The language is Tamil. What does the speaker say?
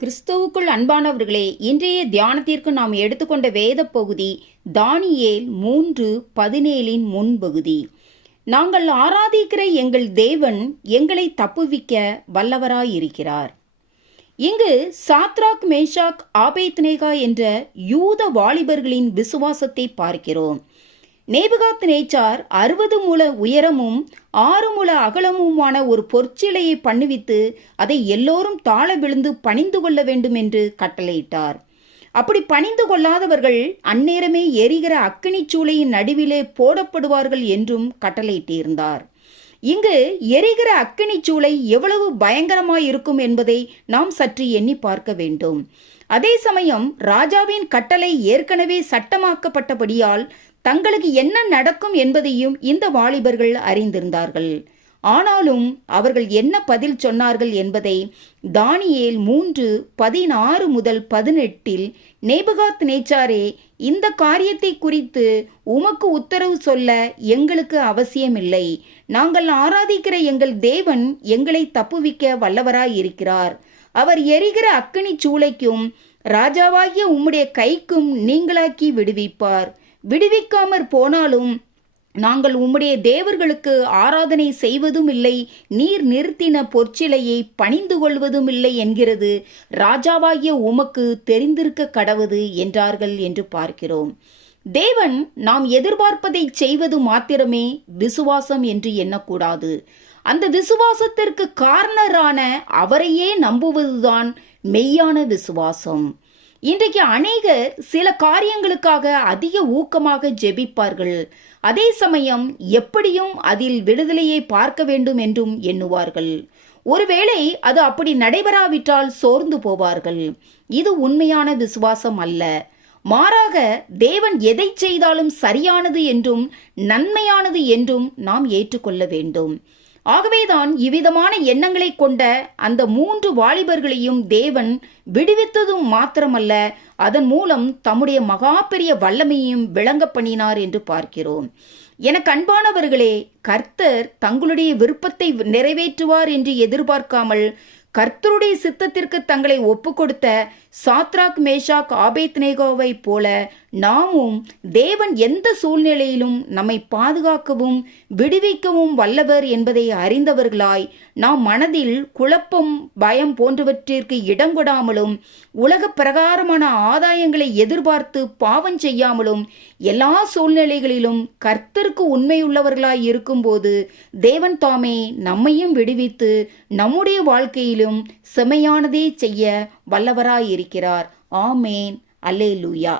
கிறிஸ்துவுக்குள் அன்பானவர்களே, இன்றைய தியானத்திற்கு நாம் எடுத்துக்கொண்ட வேத பகுதி தானியேல் 3:17 முன்பகுதி. நாங்கள் ஆராதிக்கிற எங்கள் தேவன் எங்களை தப்புவிக்க வல்லவராயிருக்கிறார். இங்கு சாத்ராக், மேஷாக், ஆபேத்நேகா என்ற யூத வாலிபர்களின் விசுவாசத்தை பார்க்கிறோம். நேபுகாத்நேச்சார் 60 முழ உயரமும் 6 முழ அகலமுமான ஒரு பொற்சிலையை பண்ணுவித்து அதை எல்லோரும் தாழ விழுந்து பணிந்து கொள்ள வேண்டும் என்று கட்டளையிட்டார். அப்படி பணிந்து கொள்ளாதவர்கள் அந்நேரமே எரிகிற அக்கினிச் சூளையின் நடுவிலே போடப்படுவார்கள் என்றும் கட்டளையிட்டிருந்தார். இங்கு எரிகிற அக்கினிச் சூளை எவ்வளவு பயங்கரமாயிருக்கும் என்பதை நாம் சற்று எண்ணி பார்க்க வேண்டும். அதே சமயம் ராஜாவின் கட்டளை ஏற்கனவே சட்டமாக்கப்பட்டபடியால் தங்களுக்கு என்ன நடக்கும் என்பதையும் இந்த வாலிபர்கள் அறிந்திருந்தார்கள். ஆனாலும் அவர்கள் என்ன பதில் சொன்னார்கள் என்பதை தானியேல் 3:16 முதல் 18 நேபுகாத்நேச்சாரே, இந்த காரியத்தை குறித்து உமக்கு உத்தரவு சொல்ல எங்களுக்கு அவசியமில்லை. நாங்கள் ஆராதிக்கிற எங்கள் தேவன் எங்களை தப்புவிக்க வல்லவராயிருக்கிறார். அவர் எரிகிற அக்கினிச் சூளைக்கும் ராஜாவாகிய உம்முடைய கைக்கும் நீங்களாக்கி விடுவிப்பார். விடுவிக்காமற் போனாலும் நாங்கள் உம்முடைய தேவர்களுக்கு ஆராதனை செய்வதும் இல்லை, நீர் நிறுத்தின பொற்சிலையை பணிந்து கொள்வதும் இல்லை என்கிறது ராஜாவாகிய உமக்கு தெரிந்திருக்க கடவது என்றார்கள் என்று பார்க்கிறோம். தேவன் நாம் எதிர்பார்ப்பதை செய்வது மாத்திரமே விசுவாசம் என்று எண்ணக்கூடாது. அந்த விசுவாசத்திற்கு காரணரான அவரையே நம்புவதுதான் மெய்யான விசுவாசம். இன்றைக்கு அநேகர் சில காரியங்களுக்காக அதிக ஊக்கமாக ஜெபிப்பார்கள். அதே சமயம் எப்படியும் அதில் விடுதலையை பார்க்க வேண்டும் என்றும் எண்ணுவார்கள். ஒருவேளை அது அப்படி நடைபெறாவிட்டால் சோர்ந்து போவார்கள். இது உண்மையான விசுவாசம் அல்ல. மாறாக தேவன் எதை செய்தாலும் சரியானது என்றும் நன்மையானது என்றும் நாம் ஏற்றுக்கொள்ள வேண்டும். ஆகவேதான் இவ்விதமான எண்ணங்களை கொண்ட அந்த 3 வாலிபர்களையும் தேவன் விடுவித்ததும் மாத்திரமல்ல, அதன் மூலம் தம்முடைய மகா பெரிய வல்லமையும் விளங்க பண்ணினார் என்று பார்க்கிறோம். எனக்கு அன்பானவர்களே, கர்த்தர் தங்களுடைய விருப்பத்தை நிறைவேற்றுவார் என்று எதிர்பார்க்காமல் கர்த்தருடைய சித்தத்திற்கு தங்களை ஒப்பு கொடுத்த சாத்ராக், மேஷாக், ஆபேத்நேகோவை போல நாமும் தேவன் எந்த சூழ்நிலையிலும் நம்மை பாதுகாக்கவும் விடுவிக்கவும் வல்லவர் என்பதை அறிந்தவர்களாய் நாம் மனதில் குழப்பம், பயம் போன்றவற்றிற்கு இடங்கொடாமலும் உலக பிரகாரமான ஆதாயங்களை எதிர்பார்த்து பாவம் செய்யாமலும் எல்லா சூழ்நிலைகளிலும் கர்த்தருக்கு உண்மையுள்ளவர்களாய் இருக்கும்போது தேவன் தாமே நம்மையும் விடுவித்து நம்முடைய வாழ்க்கையிலும் செமையானதே செய்ய வல்லவராயிருக்கிறார். ஆமேன். அல்லேலூயா.